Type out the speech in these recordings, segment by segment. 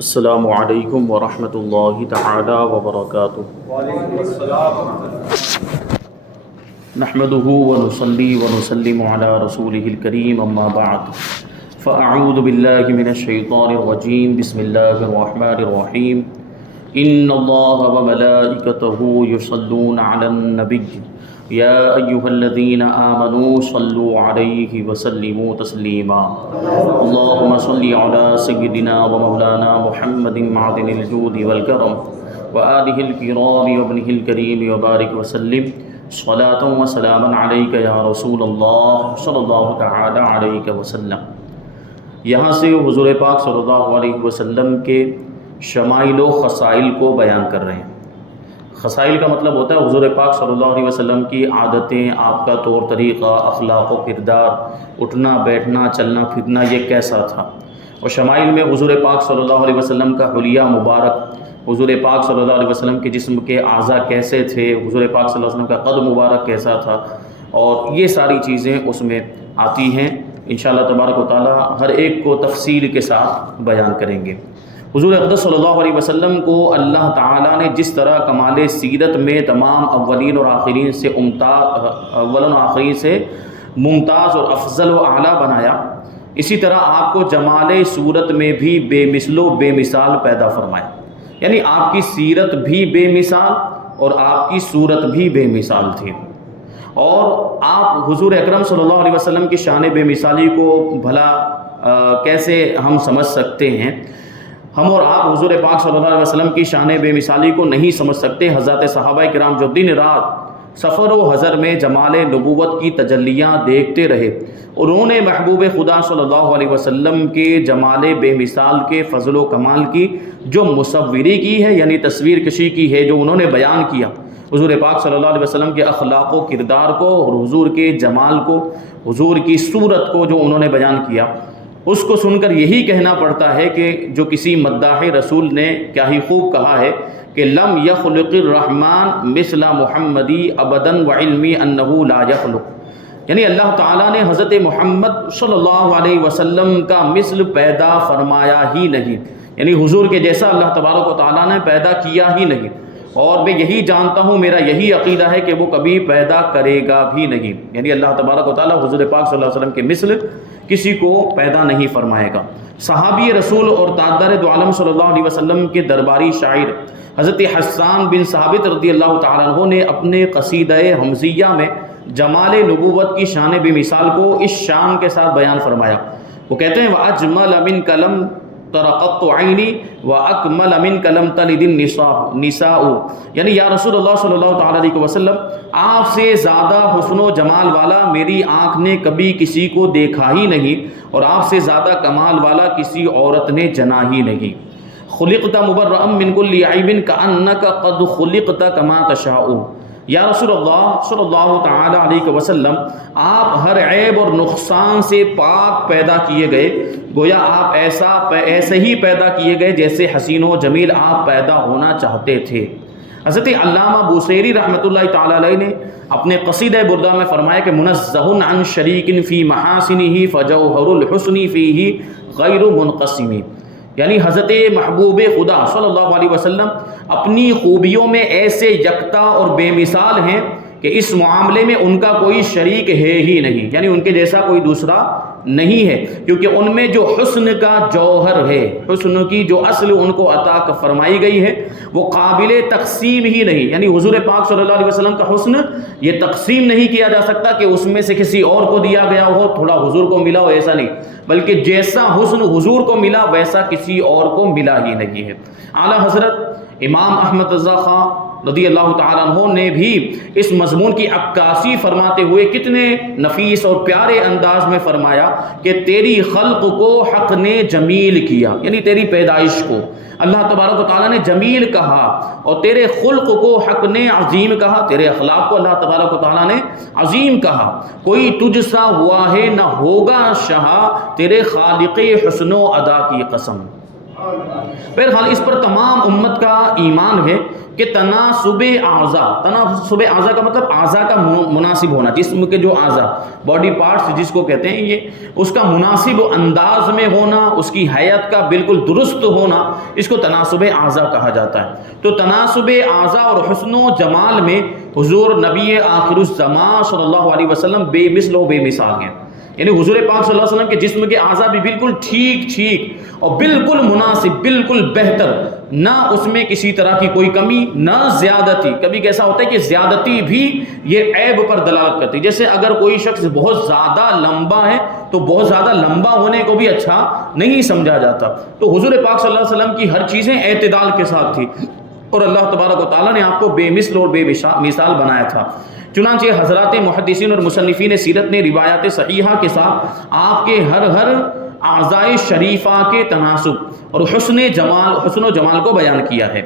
السلام علیکم ورحمۃ اللہ تعالی وبرکاتہ۔ وعلیکم السلام ورحمۃ اللہ۔ نحمده ونصلي ونسلم على رسوله الكريم اما بعد فاعوذ باللہ من الشیطان الرجیم بسم اللہ الرحمن الرحیم ان اللہ وملائکته یصلون علی النبی یا ایہا الذین آمنوا صلوا علیہ وسلموا تسلیما اللہم صلی علی سیدنا ومولانا محمد معدن الجود والکرم وآلہ الکرام وابنہ الکریم وبارک وسلم صلاۃ و سلاما علیک یا رسول اللہ صلی اللہ تعالی علیہ وسلم۔ یہاں سے حضور پاک صلی اللہ علیہ وسلم کے شمائل و خصائل کو بیان کر رہے ہیں۔ خصائل کا مطلب ہوتا ہے حضور پاک صلی اللہ علیہ وسلم کی عادتیں، آپ کا طور طریقہ، اخلاق و کردار، اٹھنا بیٹھنا چلنا پھرنا یہ کیسا تھا۔ اور شمائل میں حضور پاک صلی اللہ علیہ وسلم کا حلیہ مبارک، حضور پاک صلی اللہ علیہ وسلم کے جسم کے اعضاء کیسے تھے، حضور پاک صلی اللہ علیہ وسلم کا قد مبارک کیسا تھا، اور یہ ساری چیزیں اس میں آتی ہیں۔ انشاءاللہ تبارک و تعالی ہر ایک کو تفصیل کے ساتھ بیان کریں گے۔ حضور اقدس صلی اللہ علیہ وسلم کو اللہ تعالیٰ نے جس طرح کمال سیرت میں تمام اولین اور آخرین سے ممتاز اور افضل و اعلیٰ بنایا، اسی طرح آپ کو جمال صورت میں بھی بے مثل و بے مثال پیدا فرمایا۔ یعنی آپ کی سیرت بھی بے مثال اور آپ کی صورت بھی بے مثال تھی۔ اور آپ حضور اکرم صلی اللہ علیہ وسلم کی شان بے مثالی کو بھلا کیسے ہم سمجھ سکتے ہیں؟ ہم اور آپ حضور پاک صلی اللہ علیہ وسلم کی شان بے مثالی کو نہیں سمجھ سکتے۔ حضرات صحابہ کرام جو دن رات سفر و حضر میں جمال نبوت کی تجلیاں دیکھتے رہے، انہوں نے محبوب خدا صلی اللہ علیہ وسلم کے جمال بے مثال کے فضل و کمال کی جو مصوری کی ہے، یعنی تصویر کشی کی ہے، جو انہوں نے بیان کیا حضور پاک صلی اللہ علیہ وسلم کے اخلاق و کردار کو اور حضور کے جمال کو، حضور کی صورت کو جو انہوں نے بیان کیا، اس کو سن کر یہی کہنا پڑتا ہے کہ جو کسی مداح رسول نے کیا ہی خوب کہا ہے کہ لم یخلق الرحمن مثل محمدی ابدا وعلمی انہ لا یخلق، یعنی اللہ تعالیٰ نے حضرت محمد صلی اللہ علیہ وسلم کا مثل پیدا فرمایا ہی نہیں، یعنی حضور کے جیسا اللہ تبارک و تعالیٰ نے پیدا کیا ہی نہیں، اور میں یہی جانتا ہوں، میرا یہی عقیدہ ہے کہ وہ کبھی پیدا کرے گا بھی نہیں، یعنی اللہ تبارک و تعالیٰ حضور پاک صلی اللہ علیہ وسلم کے مثل کسی کو پیدا نہیں فرمائے گا۔ صحابی رسول اور تاجدار دو عالم صلی اللہ علیہ وسلم کے درباری شاعر حضرت حسان بن ثابت رضی اللہ تعالیٰ عنہ نے اپنے قصیدہ حمزیہ میں جمال نبوت کی شان بے مثال کو اس شان کے ساتھ بیان فرمایا۔ وہ کہتے ہیں وَأَجْمَلَ مِنْ كَلَمْ ترقت عینی وَأَكْمَلَ مِنْ كَلَمْ تَلِدِ النِّسَاءُ، یعنی یا رسول اللہ صلی اللہ تعالیٰ علیہ وسلم، آپ سے زیادہ حسن و جمال والا میری آنکھ نے کبھی کسی کو دیکھا ہی نہیں، اور آپ سے زیادہ کمال والا کسی عورت نے جنا ہی نہیں۔ خلقت مبرأ من کل عیب کأنک قد خلقت کما تشاء، یا رسول اللہ صلی اللہ تعالی علیہ وسلم، آپ ہر عیب اور نقصان سے پاک پیدا کیے گئے، گویا آپ ایسے ہی پیدا کیے گئے جیسے حسین و جمیل آپ پیدا ہونا چاہتے تھے۔ حضرت علامہ بوصیری رحمۃ اللہ تعالی علیہ نے اپنے قصیدہ بردہ میں فرمایا کہ منزہ عن شریک فی محاسنہ فجوہر الحسن فیہ غیر منقسم، یعنی حضرت محبوب خدا صلی اللہ علیہ وسلم اپنی خوبیوں میں ایسے یکتا اور بے مثال ہیں کہ اس معاملے میں ان کا کوئی شریک ہے ہی نہیں، یعنی ان کے جیسا کوئی دوسرا نہیں ہے، کیونکہ ان میں جو حسن کا جوہر ہے، حسن کی جو اصل ان کو عطا فرمائی گئی ہے، وہ قابل تقسیم ہی نہیں، یعنی حضور پاک صلی اللہ علیہ وسلم کا حسن یہ تقسیم نہیں کیا جا سکتا کہ اس میں سے کسی اور کو دیا گیا ہو، تھوڑا حضور کو ملا ہو، ایسا نہیں، بلکہ جیسا حسن حضور کو ملا ویسا کسی اور کو ملا ہی نہیں ہے۔ اعلیٰ حضرت امام احمد رضا خان رضی اللہ تعالیٰ عنہ نے بھی اس مضمون کی عکاسی فرماتے ہوئے کتنے نفیس اور پیارے انداز میں فرمایا کہ تیری خلق کو حق نے جمیل کیا، یعنی تیری پیدائش کو اللہ تبارک و تعالیٰ نے جمیل کہا، اور تیرے خلق کو حق نے عظیم کہا، تیرے اخلاق کو اللہ تبارک و تعالیٰ نے عظیم کہا۔ کوئی تجھ سا ہوا ہے نہ ہوگا شہا، تیرے خالق حسن و ادا کی قسم۔ بہرحال اس پر تمام امت کا ایمان ہے کہ تناسب اعضاء کا مطلب اعضاء کا مناسب ہونا، جسم کے جو اعضاء باڈی پارٹس جس کو کہتے ہیں، یہ اس کا مناسب انداز میں ہونا، اس کی حیت کا بالکل درست ہونا، اس کو تناسب اعضاء کہا جاتا ہے۔ تو تناسب اعضاء اور حسن و جمال میں حضور نبی آخر الزمان صلی اللہ علیہ وسلم بے مثل و بے مثال ہیں۔ یعنی حضور پاک صلی اللہ علیہ وسلم کے جسم کے اعضاء بھی بالکل ٹھیک اور بالکل مناسب، بالکل بہتر، نہ اس میں کسی طرح کی کوئی کمی نہ زیادتی۔ کبھی کیسا ہوتا ہے کہ زیادتی بھی یہ عیب پر دلالت کرتی ہے، جیسے اگر کوئی شخص بہت زیادہ لمبا ہے تو بہت زیادہ لمبا ہونے کو بھی اچھا نہیں سمجھا جاتا۔ تو حضور پاک صلی اللہ علیہ وسلم کی ہر چیزیں اعتدال کے ساتھ تھی، اور اللہ تبارک و تعالیٰ نے آپ کو بے مثل اور بے مثال بنایا تھا۔ چنانچہ حضرات محدثین اور مصنفین سیرت نے روایات صحیحہ کے ساتھ آپ کے ہر اعضاء شریفہ کے تناسب اور حسن و جمال کو بیان کیا ہے۔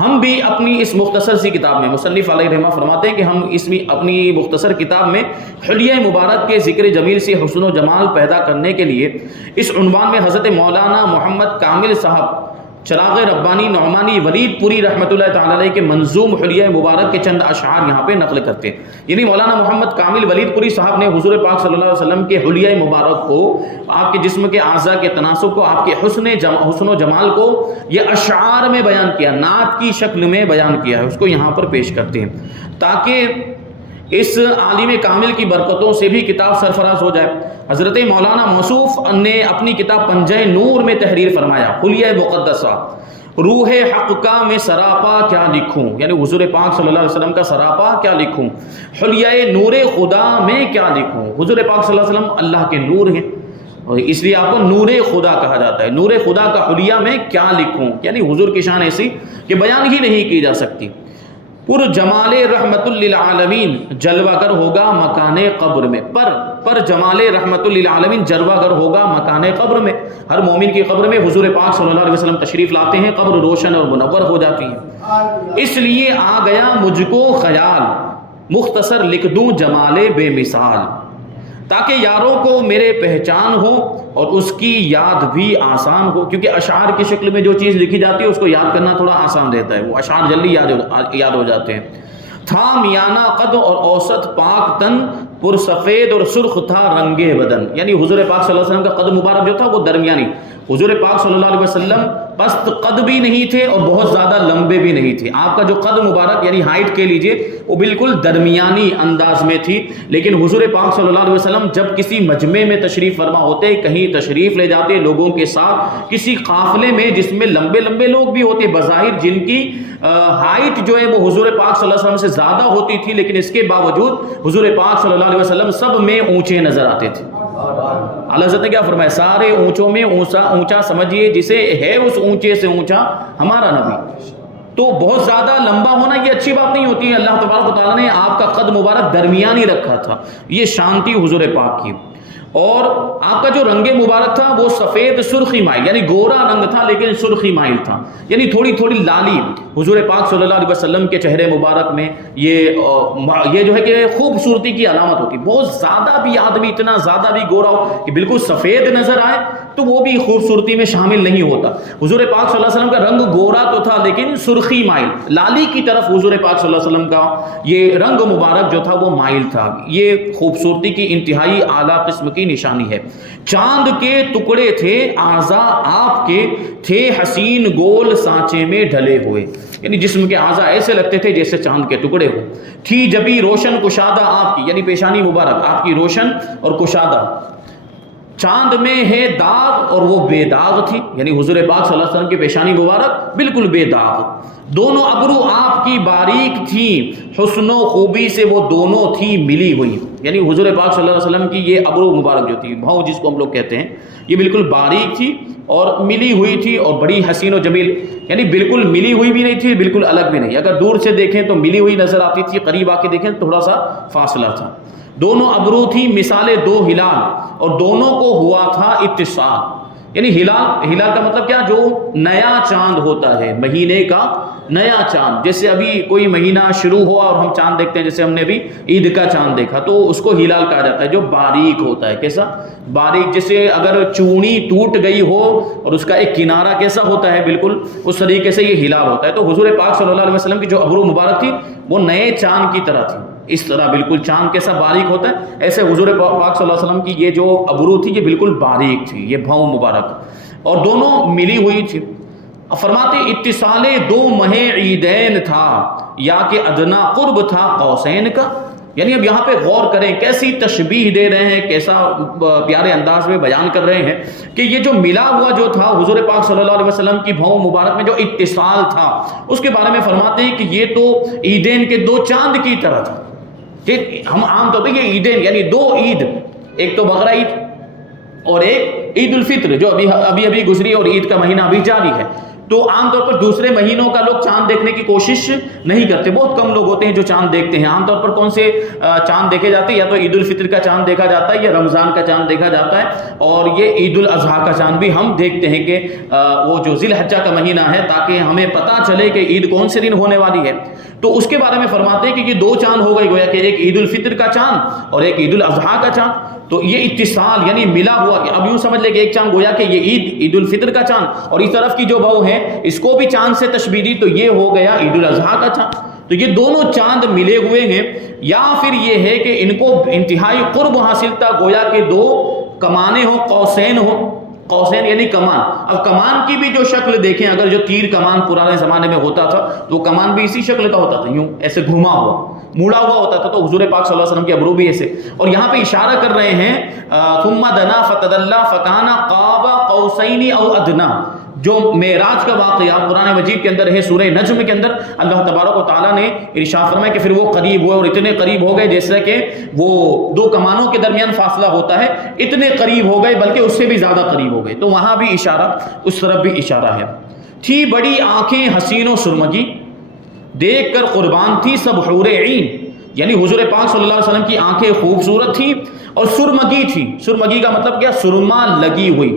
ہم بھی اپنی اس مختصر سی کتاب میں، مصنف علیہ رحمہ فرماتے ہیں کہ ہم اس میں اپنی مختصر کتاب میں حلیہ مبارک کے ذکر جمیل سے حسن و جمال پیدا کرنے کے لیے اس عنوان میں حضرت مولانا محمد کامل صاحب چراغ ربانی نعمانی ولید پوری رحمۃ اللہ تعالی علیہ کے منظوم حلیہ مبارک کے چند اشعار یہاں پہ نقل کرتے ہیں۔ یعنی مولانا محمد کامل ولید پوری صاحب نے حضور پاک صلی اللہ علیہ وسلم کے حلیہ مبارک کو، آپ کے جسم کے اعضاء کے تناسب کو، آپ کے حسن و جمال کو یہ اشعار میں بیان کیا، نعت کی شکل میں بیان کیا ہے، اس کو یہاں پر پیش کرتے ہیں تاکہ اس عالم کامل کی برکتوں سے بھی کتاب سرفراز ہو جائے۔ حضرت مولانا موصوف نے اپنی کتاب پنجہ نور میں تحریر فرمایا، حلیہ مقدسہ روح حق کا میں سراپا کیا لکھوں، یعنی حضور پاک صلی اللہ علیہ وسلم کا سراپا کیا لکھوں، حلیہ نور خدا میں کیا لکھوں۔ حضور پاک صلی اللہ علیہ وسلم اللہ کے نور ہیں، اور اس لیے آپ کو نور خدا کہا جاتا ہے۔ نور خدا کا حلیہ میں کیا لکھوں، یعنی حضور کی شان ایسی کہ بیان ہی نہیں کی جا سکتی۔ پر جمال رحمت للعالمین جلوہ گر ہوگا مکان قبر میں، پر جمال رحمت للعالمین جلوہ گر ہوگا مکان قبر میں۔ ہر مومن کی قبر میں حضور پاک صلی اللہ علیہ وسلم تشریف لاتے ہیں، قبر روشن اور منور ہو جاتی ہے۔ اس لیے آ گیا مجھ کو خیال مختصر لکھ دوں جمال بے مثال، تاکہ یاروں کو میرے پہچان ہو اور اس کی یاد بھی آسان ہو، کیونکہ اشعار کی شکل میں جو چیز لکھی جاتی ہے اس کو یاد کرنا تھوڑا آسان رہتا ہے، وہ اشعار جلدی یاد ہو جاتے ہیں۔ تھا میانہ قد اور اوسط پاک تن، پر سفید اور سرخ تھا رنگے بدن، یعنی حضور پاک صلی اللہ علیہ وسلم کا قد مبارک جو تھا وہ درمیانی، حضور پاک صلی اللہ علیہ وسلم پست قد بھی نہیں تھے اور بہت زیادہ لمبے بھی نہیں تھے۔ آپ کا جو قد مبارک یعنی ہائٹ کہہ لیجئے وہ بالکل درمیانی انداز میں تھی، لیکن حضور پاک صلی اللہ علیہ وسلم جب کسی مجمع میں تشریف فرما ہوتے، کہیں تشریف لے جاتے لوگوں کے ساتھ کسی قافلے میں جس میں لمبے لمبے لوگ بھی ہوتے، بظاہر جن کی ہائٹ جو ہے وہ حضور پاک صلی اللہ علیہ وسلم سے زیادہ ہوتی تھی، لیکن اس کے باوجود حضور پاک صلی اللہ علیہ وسلم سب میں اونچے نظر آتے تھے۔ اللہ حضرت نے کیا فرمایا، سارے اونچوں میں اونچا سمجھیے جسے ہے اس اونچے سے اونچا ہمارا نبی۔ تو بہت زیادہ لمبا ہونا یہ اچھی بات نہیں ہوتی ہے، اللہ تبارک و تعالیٰ نے آپ کا قد مبارک درمیانی رکھا تھا، یہ شان تھی حضور پاک کی۔ اور آپ کا جو رنگ مبارک تھا وہ سفید سرخی مائل، یعنی گورا رنگ تھا لیکن سرخی مائل تھا، یعنی تھوڑی تھوڑی لالی حضور پاک صلی اللہ علیہ وسلم کے چہرے مبارک میں یہ جو ہے کہ خوبصورتی کی علامت ہوتی۔ بہت زیادہ بھی آدمی اتنا زیادہ بھی گورا ہو کہ بالکل سفید نظر آئے تو وہ بھی خوبصورتی میں شامل نہیں ہوتا۔ حضور پاک صلی اللہ علیہ وسلم کا رنگ گورا تو تھا لیکن سرخی مائل، لالی کی طرف حضور پاک صلی اللہ علیہ وسلم کا یہ رنگ مبارک جو تھا وہ مائل تھا۔ یہ خوبصورتی کی انتہائی اعلیٰ قسم کی نشانی ہے۔ چاند کے ٹکڑے تھے اعضاء آپ کے، تھے حسین گول سانچے میں ڈھلے ہوئے، یعنی جسم کے اعضاء ایسے لگتے تھے جیسے چاند کے ٹکڑے ہو۔ تھی جبھی روشن کشادہ آپ کی، یعنی پیشانی مبارک آپ کی روشن اور کشادہ، چاند میں ہے داغ اور وہ بے داغ تھی، یعنی حضور پاک صلی اللہ علیہ وسلم کی پیشانی مبارک بالکل بے داغ۔ دونوں ابرو آپ کی باریک تھی، حسن و خوبی سے وہ دونوں تھی ملی ہوئی، یعنی حضور پاک صلی اللہ علیہ وسلم کی یہ ابرو مبارک جو تھی، بھاؤں جس کو ہم لوگ کہتے ہیں، یہ بالکل باریک تھی اور ملی ہوئی تھی اور بڑی حسین و جمیل، یعنی بالکل ملی ہوئی بھی نہیں تھی، بالکل الگ بھی نہیں۔ اگر دور سے دیکھیں تو ملی ہوئی نظر آتی تھی، قریب آ کے دیکھیں تو تھوڑا سا فاصلہ تھا۔ دونوں ابرو تھی مثال دو ہلال اور دونوں کو ہوا تھا اتصال، یعنی ہلال کا مطلب کیا؟ جو نیا چاند ہوتا ہے، مہینے کا نیا چاند. جیسے ابھی کوئی مہینہ شروع ہوا اور ہم چاند دیکھتے ہیں، جیسے ہم نے ابھی عید کا چاند دیکھا، تو اس کو ہلال کہا جاتا ہے، جو باریک ہوتا ہے. کیسا؟ باریک. جیسے اگر چونی ٹوٹ گئی ہو اور اس کا ایک کنارہ کیسا ہوتا ہے، بالکل اس طریقے سے یہ ہلال ہوتا ہے. تو حضور پاک صلی اللہ علیہ وسلم کی جو ابرو مبارک تھی وہ نئے چاند کی طرح تھی. اس طرح بالکل چاند کیسا باریک ہوتا ہے، ایسے حضور پاک صلی اللہ علیہ وسلم کی یہ جو ابرو تھی یہ بالکل باریک تھی، یہ بھاؤں مبارک، اور دونوں ملی ہوئی تھی. فرماتے اتصال دو مہ عیدین تھا، یا کہ ادنا قرب تھا قوسین کا. یعنی اب یہاں پہ غور کریں، کیسی تشبیہ دے رہے ہیں، کیسا پیارے انداز میں بیان کر رہے ہیں کہ یہ جو ملا ہوا جو تھا حضور پاک صلی اللہ علیہ وسلم کی بھاؤں مبارک میں جو اتصال تھا، اس کے بارے میں فرماتے ہیں کہ یہ تو عیدین کے دو چاند کی طرح تھا. کہ ہم عام طور پہ یہ عیدین یعنی دو عید، ایک تو بقرہ عید اور ایک عید الفطر جو ابھی گزری، اور عید کا مہینہ ابھی جاری ہے. تو عام طور پر دوسرے مہینوں کا لوگ چاند دیکھنے کی کوشش نہیں کرتے، بہت کم لوگ ہوتے ہیں جو چاند دیکھتے ہیں. عام طور پر کون سے چاند دیکھے جاتے ہیں؟ یا تو عید الفطر کا چاند دیکھا جاتا ہے، یا رمضان کا چاند دیکھا جاتا ہے، اور یہ عید الاضحیٰ کا چاند بھی ہم دیکھتے ہیں کہ وہ جو ذی الحجہ کا مہینہ ہے، تاکہ ہمیں پتہ چلے کہ عید کون سے دن ہونے والی ہے. تو اس کے بارے میں فرماتے ہیں کہ یہ دو چاند ہو گئے، گویا کہ ایک عید الفطر کا چاند اور ایک عید الاضحیٰ کا چاند. تو یہ اتصال یعنی ملا ہوا، اب یوں سمجھ لے کہ ایک چاند گویا کہ یہ عید الفطر کا چاند، اور اس طرف کی جو بہو ہے اس کو بھی چاند سے تشبیہ دی، تو یہ ہو گیا عید الاضحیٰ کا چاند. تو یہ دونوں چاند ملے ہوئے ہیں. یا پھر یہ ہے کہ ان کو انتہائی قرب حاصل تھا، گویا کہ دو کمانیں ہو، قوسین ہو. قوسین یعنی کمان. اب کمان کی بھی جو شکل دیکھیں، اگر جو تیر کمان پرانے زمانے میں ہوتا تھا تو وہ کمان بھی اسی شکل کا ہوتا تھا، یوں ایسے گھما ہوا موڑا ہوا ہوتا تھا. تو حضور پاک صلی اللہ علیہ وسلم کے ابرو بھی ایسے. اور یہاں پہ اشارہ کر رہے ہیں ثم دنا فتدلی فکان قاب قوسین او ادنا. جو معراج کا واقعہ قرآن مجید کے اندر ہے، سورہ نجم کے اندر اللہ تبارک و تعالیٰ نے ارشاد فرمایا کہ پھر وہ قریب ہوئے، اور اتنے قریب ہو گئے جیسے کہ وہ دو کمانوں کے درمیان فاصلہ ہوتا ہے، اتنے قریب ہو گئے، بلکہ اس سے بھی زیادہ قریب ہو گئے. تو وہاں بھی اشارہ، اس طرف بھی اشارہ ہے. تھی بڑی آنکھیں حسین و سرمگی، دیکھ کر قربان تھی سب حور عین. یعنی حضور پاک صلی اللہ علیہ وسلم کی آنکھیں خوبصورت تھی اور سرمگی تھی. سرمگی کا مطلب کیا؟ سرما لگی ہوئی.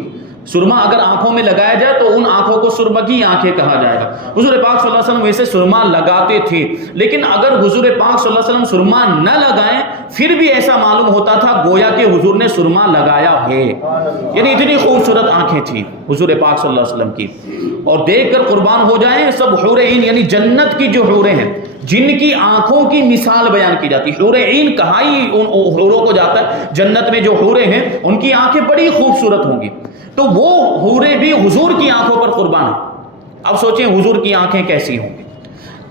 سرما اگر آنکھوں میں لگایا جائے تو ان آنکھوں کو سرمگی آنکھیں کہا جائے گا. حضور پاک صلی اللہ علیہ وسلم ویسے سرما لگاتے تھے، لیکن اگر حضور پاک صلی اللہ علیہ وسلم سرما نہ لگائیں پھر بھی ایسا معلوم ہوتا تھا گویا کہ حضور نے سرما لگایا ہے. یعنی اتنی خوبصورت آنکھیں تھیں حضور پاک صلی اللہ علیہ وسلم کی. اور دیکھ کر قربان ہو جائیں سب حور عین، یعنی جنت کی جو حوریں ہیں جن کی آنکھوں کی مثال بیان کی جاتی. حور عین کہا ہی ان حوروں کو جاتا ہے. جنت میں جو حوریں ہیں ان کی آنکھیں بڑی خوبصورت ہوں گی، تو وہ حوریں بھی حضور کی آنکھوں پر قربان ہیں. اب سوچیں حضور کی آنکھیں کیسی ہوں گی.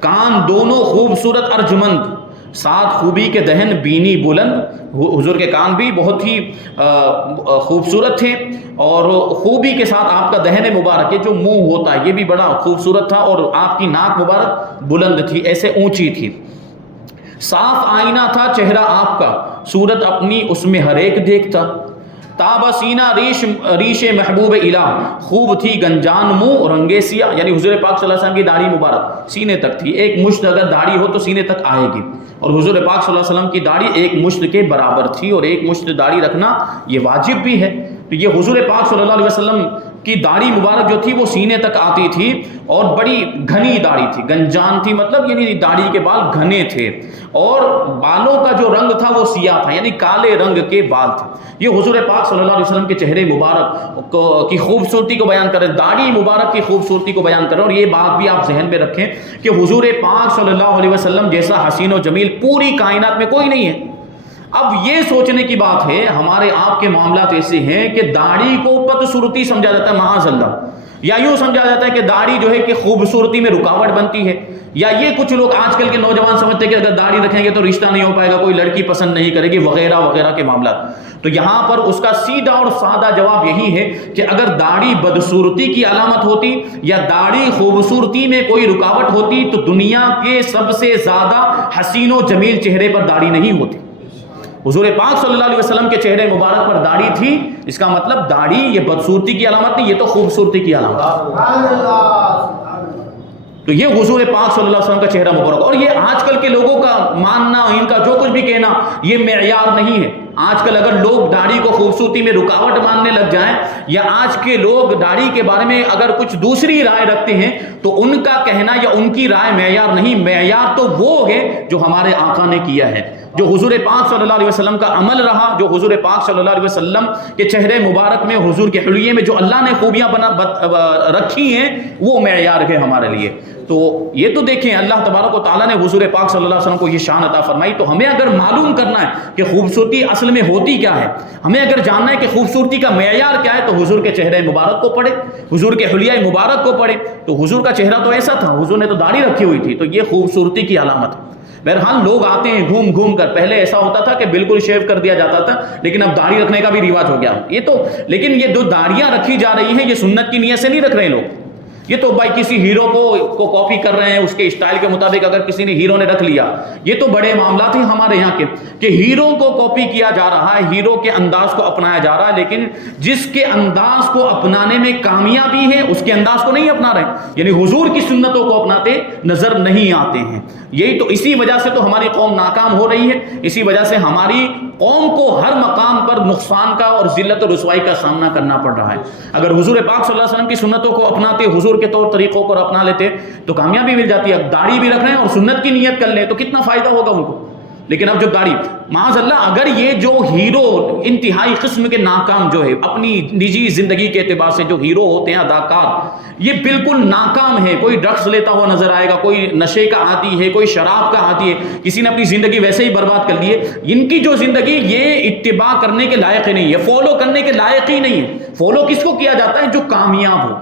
کان دونوں خوبصورت ارجمند، ساتھ خوبی کے دہن بینی بلند. حضور کے کان بھی بہت ہی خوبصورت تھے، اور خوبی کے ساتھ آپ کا دہن مبارک، جو منہ ہوتا ہے یہ بھی بڑا خوبصورت تھا، اور آپ کی ناک مبارک بلند تھی، ایسے اونچی تھی. صاف آئینہ تھا چہرہ آپ کا، صورت اپنی اس میں ہر ایک دیکھتا. تابہ سینہ ریش محبوب الہ، خوب تھی گنجان منہ رنگے سیاہ. یعنی حضور پاک صلی اللہ علیہ وسلم کی داڑھی مبارک سینے تک تھی. ایک مشت اگر داڑھی ہو تو سینے تک آئے گی، اور حضور پاک صلی اللہ علیہ وسلم کی داڑھی ایک مشت کے برابر تھی، اور ایک مشت داڑھی رکھنا یہ واجب بھی ہے. تو یہ حضور پاک صلی اللہ علیہ وسلم کی داڑھی مبارک جو تھی وہ سینے تک آتی تھی، اور بڑی گھنی داڑھی تھی. گنجان تھی مطلب یعنی داڑھی کے بال گھنے تھے، اور بالوں کا جو رنگ تھا وہ سیاہ تھا، یعنی کالے رنگ کے بال تھے. یہ حضور پاک صلی اللہ علیہ وسلم کے چہرے مبارک کی خوبصورتی کو بیان کر رہے ہیں، داڑھی مبارک کی خوبصورتی کو بیان کر رہے ہیں. اور یہ بات بھی آپ ذہن میں رکھیں کہ حضور پاک صلی اللہ علیہ وسلم جیسا حسین و جمیل پوری کائنات میں کوئی نہیں ہے. اب یہ سوچنے کی بات ہے، ہمارے آپ کے معاملات ایسے ہیں کہ داڑھی کو بدصورتی سمجھا جاتا ہے، معاذ اللہ، یا یوں سمجھا جاتا ہے کہ داڑھی جو ہے کہ خوبصورتی میں رکاوٹ بنتی ہے. یا یہ کچھ لوگ آج کل کے نوجوان سمجھتے ہیں کہ اگر داڑھی رکھیں گے تو رشتہ نہیں ہو پائے گا، کوئی لڑکی پسند نہیں کرے گی، وغیرہ وغیرہ کے معاملات. تو یہاں پر اس کا سیدھا اور سادہ جواب یہی ہے کہ اگر داڑھی بدصورتی کی علامت ہوتی یا داڑھی خوبصورتی میں کوئی رکاوٹ ہوتی تو دنیا کے سب سے زیادہ حسین و جمیل چہرے پر داڑھی نہیں ہوتی. حضور پاک صلی اللہ علیہ وسلم کے چہرے مبارک پر داڑھی تھی، اس کا مطلب داڑھی یہ بدصورتی کی علامت نہیں، یہ تو خوبصورتی کی علامت ہے. تو یہ حضور پاک صلی اللہ علیہ وسلم کا چہرہ مبارک. اور یہ آج کل کے لوگوں کا ماننا، ان کا جو کچھ بھی کہنا، یہ معیار نہیں ہے. آج کل اگر لوگ داڑھی کو خوبصورتی میں رکاوٹ ماننے لگ جائیں، یا آج کے لوگ داڑھی کے بارے میں اگر کچھ دوسری رائے رکھتے ہیں، تو ان کا کہنا یا ان کی رائے معیار نہیں، معیار تو وہ ہے جو ہمارے آقا نے کیا ہے، جو حضور پاک صلی اللہ علیہ وسلم کا عمل رہا، جو حضور پاک صلی اللہ علیہ وسلم کے چہرے مبارک میں، حضور کے حلیے میں جو اللہ نے خوبیاں رکھی ہیں، وہ معیار ہے ہمارے لیے۔ تو یہ تو دیکھیں اللہ تبارک و تعالیٰ نے حضور پاک صلی اللہ علیہ وسلم کو یہ شان عطا فرمائی، تو ہمیں اگر معلوم کرنا ہے کہ خوبصورتی اصل میں ہوتی کیا ہے، ہمیں اگر جاننا ہے کہ خوبصورتی کا معیار کیا ہے، تو حضور کے چہرے مبارک کو پڑھے، حضور کے حلیہ مبارک کو پڑھے۔ تو حضور کا چہرہ تو ایسا تھا، حضور نے تو داڑھی رکھی ہوئی تھی، تو یہ خوبصورتی کی علامت ہے۔ بہرحال لوگ آتے ہیں گھوم گھوم کر، پہلے ایسا ہوتا تھا کہ بالکل شیو کر دیا جاتا تھا، لیکن اب داڑھی رکھنے کا بھی رواج ہو گیا۔ یہ تو لیکن یہ جو داڑیاں رکھی جا رہی ہیں، یہ سنت کی نیت سے نہیں رکھ رہے لوگ، یہ تو بھائی کسی ہیرو کو کاپی کر رہے ہیں، اس کے اسٹائل کے مطابق اگر کسی نے ہیرو نے رکھ لیا، یہ تو بڑے معاملات ہیں ہمارے یہاں کے کہ ہیرو کو کاپی کیا جا رہا ہے، ہیرو کے انداز کو اپنایا جا رہا ہے، لیکن جس کے انداز کو اپنانے میں کامیابی ہے اس کے انداز کو نہیں اپنا رہے، یعنی حضور کی سنتوں کو اپناتے نظر نہیں آتے ہیں۔ یہی تو اسی وجہ سے تو ہماری قوم ناکام ہو رہی ہے، اسی وجہ سے ہماری قوم کو ہر مقام پر نقصان کا اور ذلت و رسوائی کا سامنا کرنا پڑ رہا ہے۔ اگر حضور پاک صلی اللہ علیہ وسلم کی سنتوں کو اپناتے، حضور کے طور طریقوں کو اپنا لیتے تو کامیابی مل جاتی ہے۔ اب داڑھی بھی رکھ رہے ہیں اور سنت کی نیت کر لیں تو کتنا فائدہ ہوگا ان کو، لیکن اب جو داڑھی، معاذ اللہ اگر یہ جو ہیرو انتہائی قسم کے ناکام جو ہے اپنی نجی زندگی کے اعتبار سے جو ہیرو ہوتے ہیں اداکار، یہ بالکل ناکام ہے، کوئی ڈرگس لیتا ہوا نظر آئے گا، کوئی نشے کا عادی ہے، کوئی شراب کا عادی ہے، کسی نے اپنی زندگی ویسے ہی برباد کر لی ہے، ان کی جو زندگی یہ اتباع کرنے کے لائق ہی نہیں ہے، فالو کرنے کے لائق ہی نہیں ہے۔ فالو کس کو کیا جاتا ہے؟ جو کامیاب ہو،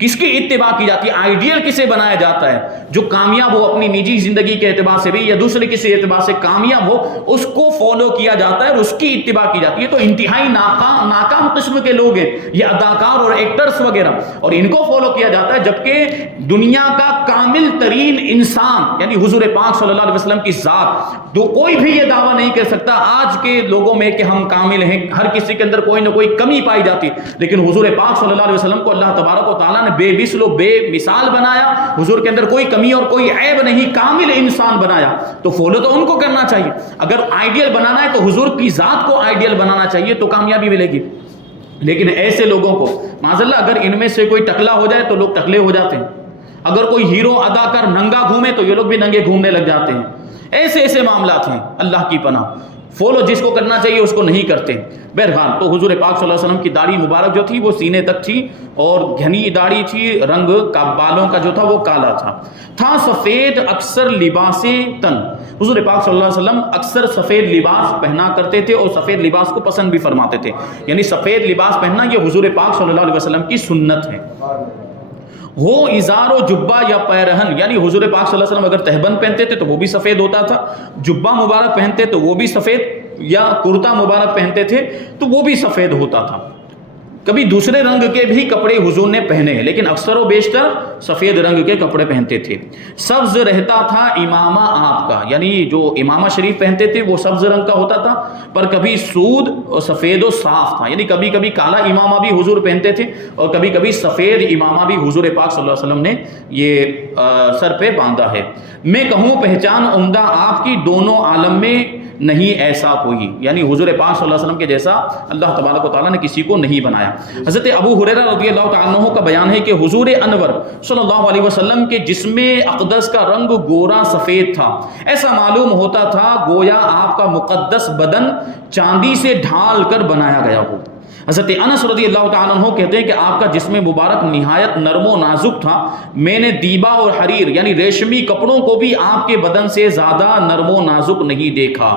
کس کی اتباع کی جاتی ہے؟ آئیڈیل کسے بنایا جاتا ہے؟ جو کامیاب ہو اپنی نجی زندگی کے اعتبار سے بھی یا دوسرے کسی اعتبار سے کامیاب ہو، اس کو فالو کیا جاتا ہے اور اس کی اتباع کی جاتی ہے۔ تو انتہائی ناکام قسم کے لوگ ہیں یہ اداکار اور ایکٹرز وغیرہ، اور ان کو فالو کیا جاتا ہے، جبکہ دنیا کا کامل ترین انسان یعنی حضور پاک صلی اللہ علیہ وسلم کی ذات، تو کوئی بھی یہ دعویٰ نہیں کر سکتا آج کے لوگوں میں کہ ہم کامل ہیں، ہر کسی کے اندر کوئی نہ کوئی کمی پائی جاتی ہے، لیکن حضور پاک صلی اللہ علیہ وسلم کو اللہ تبارک و تعالیٰ نے بے مثل و بے مثال بنایا، حضور کے اندر کوئی کمی اور کوئی عیب نہیں، کامل انسان بنایا، تو فالو تو ان کو کرنا چاہیے۔ اگر آئیڈیل بنانا ہے تو حضور کی ذات کو آئیڈیل بنانا چاہیے، تو کامیابی ملے گی۔ لیکن ایسے لوگوں کو معاذ اللہ اگر ان میں سے کوئی ٹکلا ہو جائے تو لوگ ٹکلے ہو جاتے ہیں، اگر کوئی ہیرو ادا کر ننگا گھومے تو یہ لوگ بھی ننگے گھومنے لگ جاتے ہیں۔ ایسے معاملات ہیں، اللہ کی پناہ۔ فالو جس کو کرنا چاہیے اس کو نہیں کرتے۔ بہرحال تو حضور پاک صلی اللہ علیہ وسلم کی داڑھی مبارک جو تھی وہ سینے تک تھی اور گھنی داڑھی تھی، رنگ کا بالوں کا جو تھا وہ کالا تھا سفید اکثر لباس تن۔ حضور پاک صلی اللہ علیہ وسلم اکثر سفید لباس پہنا کرتے تھے اور سفید لباس کو پسند بھی فرماتے تھے، یعنی سفید لباس پہننا یہ حضور پاک صلی اللہ علیہ وسلم کی سنت ہے۔ ہو ازار و جبہ یا پیرہن، یعنی حضور پاک صلی اللہ علیہ وسلم اگر تہبند پہنتے تھے تو وہ بھی سفید ہوتا تھا، جبہ مبارک پہنتے تو وہ بھی سفید، یا کرتا مبارک پہنتے تھے تو وہ بھی سفید ہوتا تھا۔ کبھی دوسرے رنگ کے بھی کپڑے حضور نے پہنے ہیں، لیکن اکثر و بیشتر سفید رنگ کے کپڑے پہنتے تھے۔ سبز رہتا تھا امامہ آپ کا، یعنی جو امامہ شریف پہنتے تھے وہ سبز رنگ کا ہوتا تھا، پر کبھی سود اور سفید و صاف تھا، یعنی کبھی کبھی کالا امامہ بھی حضور پہنتے تھے اور کبھی کبھی سفید امامہ بھی حضور پاک صلی اللہ علیہ وسلم نے یہ سر پہ باندھا ہے۔ میں کہوں پہچان عمدہ آپ کی دونوں عالم میں نہیں ایسا کوئی، یعنی حضور پاک صلی اللہ علیہ وسلم کے جیسا اللہ تبارک و تعالیٰ نے کسی کو نہیں بنایا۔ حضرت ابو ہریرہ رضی اللہ تعالیٰ عنہ کا بیان ہے کہ حضور انور صلی اللہ علیہ وسلم کے جسم اقدس کا رنگ گورا سفید تھا، ایسا معلوم ہوتا تھا گویا آپ کا مقدس بدن چاندی سے ڈھال کر بنایا گیا ہو۔ حضرت انس رضی اللہ تعالیٰ عنہ کہتے ہیں کہ آپ کا جسم مبارک نہایت نرم و نازک تھا، میں نے دیبا اور حریر یعنی ریشمی کپڑوں کو بھی آپ کے بدن سے زیادہ نرم و نازک نہیں دیکھا،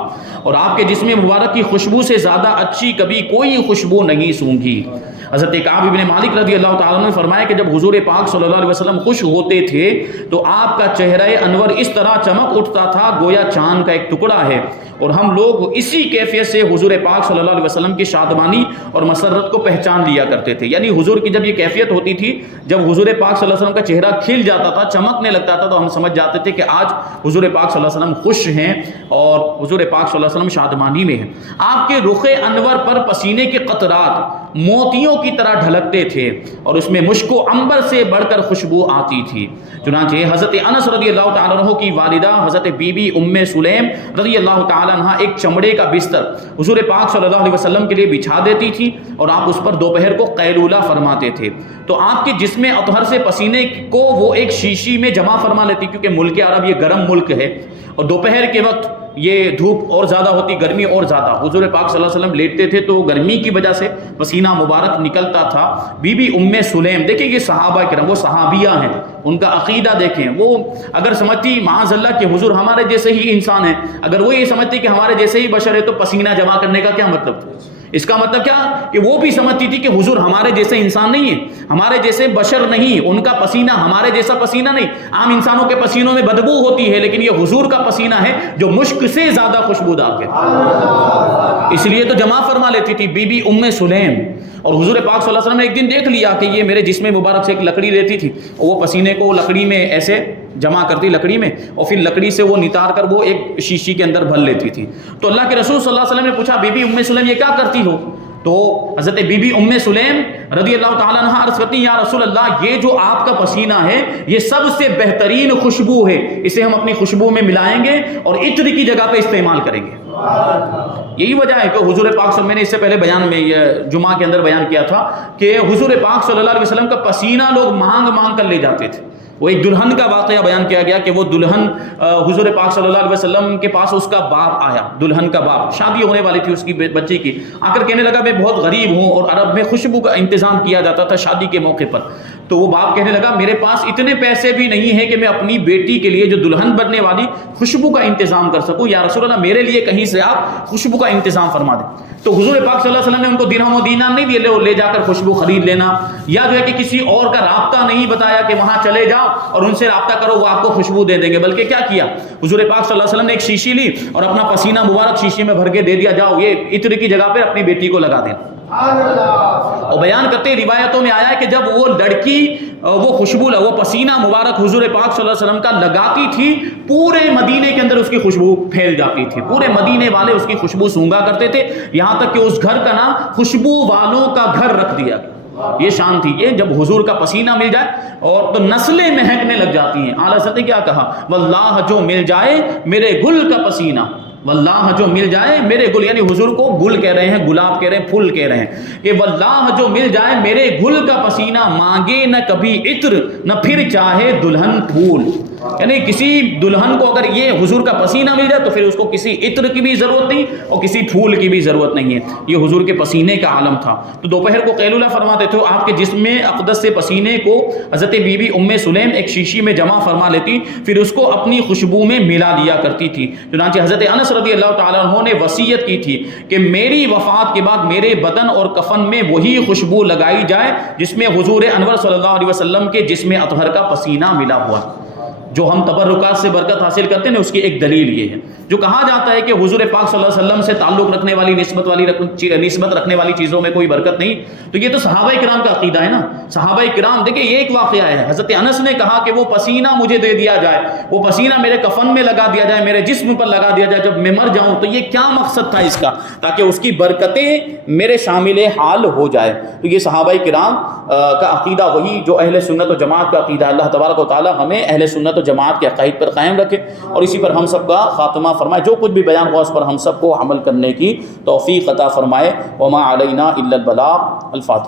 اور آپ کے جسم مبارک کی خوشبو سے زیادہ اچھی کبھی کوئی خوشبو نہیں سونگھی۔ حضرت کعب بن مالک رضی اللہ تعالیٰ عنہ نے فرمایا کہ جب حضور پاک صلی اللہ علیہ وسلم خوش ہوتے تھے تو آپ کا چہرہ انور اس طرح چمک اٹھتا تھا گویا چاند کا ایک ٹکڑا ہے، اور ہم لوگ اسی کیفیت سے حضور پاک صلی اللہ علیہ وسلم کی شادمانی اور مسرت کو پہچان لیا کرتے تھے۔ یعنی حضور کی جب یہ کیفیت ہوتی تھی، جب حضور پاک صلی اللہ علیہ وسلم کا چہرہ کھل جاتا تھا، چمکنے لگتا تھا، تو ہم سمجھ جاتے تھے کہ آج حضور پاک صلی اللہ علیہ وسلم خوش ہیں اور حضور پاک صلی اللہ علیہ وسلم شادمانی میں ہیں۔ آپ کے رخ انور پر پسینے کے قطرات موتیوں کی طرح ڈھلکتے تھے اور اس میں مشک و عنبر سے بڑھ کر خوشبو آتی تھی۔ چنانچہ حضرت انس رضی اللہ تعالیٰ عنہ کی والدہ حضرت بی بی ام سلیم رضی اللہ تعالیٰ تعالیٰ عنہ ایک چمڑے کا بستر حضور پاک صلی اللہ علیہ وسلم کے لیے بچھا دیتی تھی اور آپ اس پر دوپہر کو قیلولہ فرماتے تھے. تو آپ کے جسم اطہر سے پسینے کو وہ ایک شیشی میں جمع فرما لیتی, کیونکہ ملک عرب یہ گرم ملک ہے اور دوپہر کے وقت یہ دھوپ اور زیادہ ہوتی, گرمی اور زیادہ. حضور پاک صلی اللہ علیہ وسلم لیٹتے تھے تو گرمی کی وجہ سے پسینہ مبارک نکلتا تھا. بی بی ام سلیم, دیکھیں یہ صحابہ کرام, وہ صحابیہ ہیں, ان کا عقیدہ دیکھیں. وہ اگر سمجھتی معاذ اللہ کہ حضور ہمارے جیسے ہی انسان ہیں, اگر وہ یہ سمجھتی کہ ہمارے جیسے ہی بشر ہے تو پسینہ جمع کرنے کا کیا مطلب تھا؟ اس کا مطلب کیا کہ وہ بھی سمجھتی تھی کہ حضور ہمارے جیسے انسان نہیں ہے, ہمارے جیسے بشر نہیں, ان کا پسینہ ہمارے جیسا پسینہ نہیں. عام انسانوں کے پسینوں میں بدبو ہوتی ہے, لیکن یہ حضور کا پسینہ ہے جو مشک سے زیادہ خوشبودار ہے. اس لیے تو جمع فرما لیتی تھی بی بی ام سلیم. اور حضور پاک صلی اللہ علیہ وسلم نے ایک دن دیکھ لیا کہ یہ میرے جسم مبارک سے ایک لکڑی لیتی تھی, اور وہ پسینے کو لکڑی میں ایسے جمع کرتی لکڑی میں, اور پھر لکڑی سے وہ نتار کر وہ ایک شیشی کے اندر بھر لیتی تھی. تو اللہ کے رسول صلی اللہ علیہ وسلم نے پوچھا بی بی ام سلیم یہ کیا کرتی ہو؟ تو حضرت بی بی ام سلیم رضی اللہ تعالیٰ عنہ عرض کرتی یا رسول اللہ یہ جو آپ کا پسینہ ہے یہ سب سے بہترین خوشبو ہے, اسے ہم اپنی خوشبو میں ملائیں گے اور عطر کی جگہ پہ استعمال کریں گے. یہی وجہ ہے کہ حضور پاک صلی اللہ علیہ وسلم, میں نے اس سے پہلے بیان میں جمعہ کے اندر بیان کیا تھا کہ حضور پاک صلی اللہ علیہ وسلم کا پسینہ لوگ مانگ مانگ کر لے جاتے تھے. وہ ایک دلہن کا واقعہ بیان کیا گیا کہ وہ دلہن حضور پاک صلی اللہ علیہ وسلم کے پاس اس کا باپ آیا, دلہن کا باپ, شادی ہونے والی تھی اس کی بچی کی, آ کر کہنے لگا میں بہت غریب ہوں اور عرب میں خوشبو کا انتظام کیا جاتا تھا شادی کے موقع پر. تو وہ باپ کہنے لگا میرے پاس اتنے پیسے بھی نہیں ہیں کہ میں اپنی بیٹی کے لیے جو دلہن بننے والی خوشبو کا انتظام کر سکوں, یا رسول اللہ میرے لیے کہیں سے آپ خوشبو کا انتظام فرما دیں. تو حضور پاک صلی اللہ علیہ وسلم نے ان کو درہم و دینار نہیں دیے لے جا کر خوشبو خرید لینا, یا جو ہے کہ کسی اور کا رابطہ نہیں بتایا کہ وہاں چلے جاؤ اور ان سے رابطہ کرو وہ آپ کو خوشبو دے دیں گے, بلکہ کیا کیا حضور پاک صلی اللہ علیہ وسلم نے ایک شیشی لی اور اپنا پسینہ مبارک شیشی میں بھر کے دے دیا, جاؤ یہ عطر کی جگہ پہ اپنی بیٹی کو لگا دینا. اور بیان کرتے روایتوں میں آیا ہے کہ جب وہ لڑکی وہ خوشبو وہ پسینہ مبارک حضور پاک صلی اللہ علیہ وسلم کا لگاتی تھی, پورے مدینے کے اندر اس کی خوشبو پھیل جاتی تھی, پورے مدینے والے اس کی خوشبو سونگا کرتے تھے, یہاں تک کہ اس گھر کا نام خوشبو والوں کا گھر رکھ دیا. یہ شان تھی یہ, جب حضور کا پسینہ مل جائے اور تو نسلیں مہکنے لگ جاتی ہیں. اعلیٰ حضرت نے کیا کہا, واللہ جو مل جائے میرے گل کا پسینہ, واللہ جو مل جائے میرے گل, یعنی حضور کو گل کہہ رہے ہیں, گلاب کہہ رہے ہیں, پھول کہہ رہے ہیں, کہ واللہ جو مل جائے میرے گل کا پسینہ, مانگے نہ کبھی عطر نہ پھر چاہے دلہن پھول. یعنی کسی دلہن کو اگر یہ حضور کا پسینہ مل جائے تو پھر اس کو کسی عطر کی بھی ضرورت نہیں اور کسی پھول کی بھی ضرورت نہیں ہے. یہ حضور کے پسینے کا عالم تھا. تو دوپہر کو قیلولہ فرماتے تھے, آپ کے جسم اقدس سے پسینے کو حضرت بی بی ام سلیم ایک شیشی میں جمع فرما لیتی, پھر اس کو اپنی خوشبو میں ملا دیا کرتی تھی. چنانچہ حضرت انس رضی اللہ تعالیٰ عنہ نے وصیت کی تھی کہ میری وفات کے بعد میرے بدن اور کفن میں وہی خوشبو لگائی جائے جس میں حضور انور صلی اللہ علیہ وسلم کے جسم اطہر کا پسینہ ملا ہوا. جو ہم تبرکات سے برکت حاصل کرتے ہیں اس کی ایک دلیل یہ ہے. جو کہا جاتا ہے کہ حضور پاک صلی اللہ علیہ وسلم سے تعلق رکھنے والی نسبت رکھنے والی چیزوں میں کوئی برکت نہیں, تو یہ تو صحابہ کرام کا عقیدہ ہے نا. صحابہ کرام دیکھیں یہ ایک واقعہ ہے, حضرت انس نے کہا کہ وہ پسینہ مجھے دے دیا جائے, وہ پسینہ میرے کفن میں لگا دیا جائے, میرے جسم پر لگا دیا جائے جب میں مر جاؤں, تو یہ کیا مقصد تھا اس کا, تاکہ اس کی برکتیں میرے شامل حال ہو جائے. تو یہ صحابہ کرام کا عقیدہ وہی جو اہل سنت و جماعت کا عقیدہ. اللہ تبارک و تعالی ہمیں اہل سنت و جماعت کے عقائد پر قائم رکھے اور اسی پر ہم سب کا خاتمہ فرمائے. جو کچھ بھی بیان ہوا اس پر ہم سب کو عمل کرنے کی توفیق عطا فرمائے. وما علینا الا البلاغ. الفاتحہ.